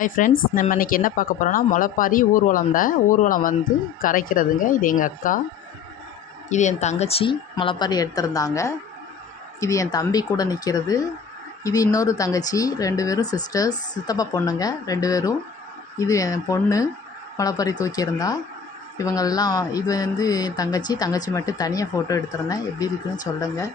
Hi friends, நம்ம இன்றைக்கி என்ன பார்க்க போகிறோன்னா முளைப்பாரி ஊர்வலம் தான். ஊர்வலம் வந்து கரைக்கிறதுங்க. இது எங்கள் அக்கா, இது என் தங்கச்சி முளைப்பாரி எடுத்திருந்தாங்க. இது என் தம்பி கூட நிற்கிறது. இது இன்னொரு தங்கச்சி, 2 பேரும் சிஸ்டர்ஸ், சித்தப்பா பொண்ணுங்க 2 பேரும். இது என் பொண்ணு முளைப்பாரி தூக்கியிருந்தா. இவங்கெல்லாம் இது வந்து என் தங்கச்சி மட்டும் தனியாக ஃபோட்டோ எடுத்திருந்தேன். எப்படி இருக்குன்னு சொல்லுங்கள்.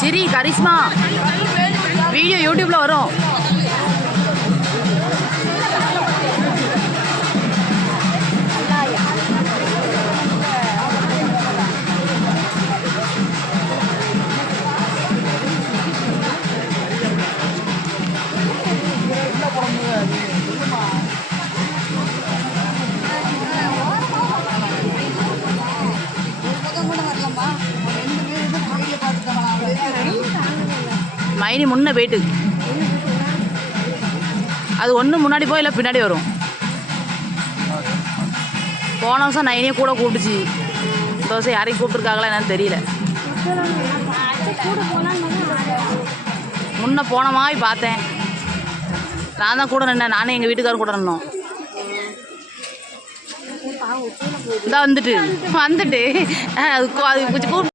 சிரி கரிஷ்மா வீடியோ யூடியூப்ல வரும். மைனி முன்ன போயிட்டு அது ஒன்று முன்னாடி போய் இல்லை பின்னாடி வரும். போன வருஷம் நைனே கூட கூப்பிட்டுச்சு. இந்த வருஷம் யாரையும் கூப்பிட்டுருக்காங்களா என்னன்னு தெரியல. முன்ன போன மாதிரி பார்த்தேன். நான் தான் கூட நின்னேன். நானே எங்கள் வீட்டுக்காரர் கூட நின்னோம். இதான் வந்துட்டு அது கூப்பிட்டு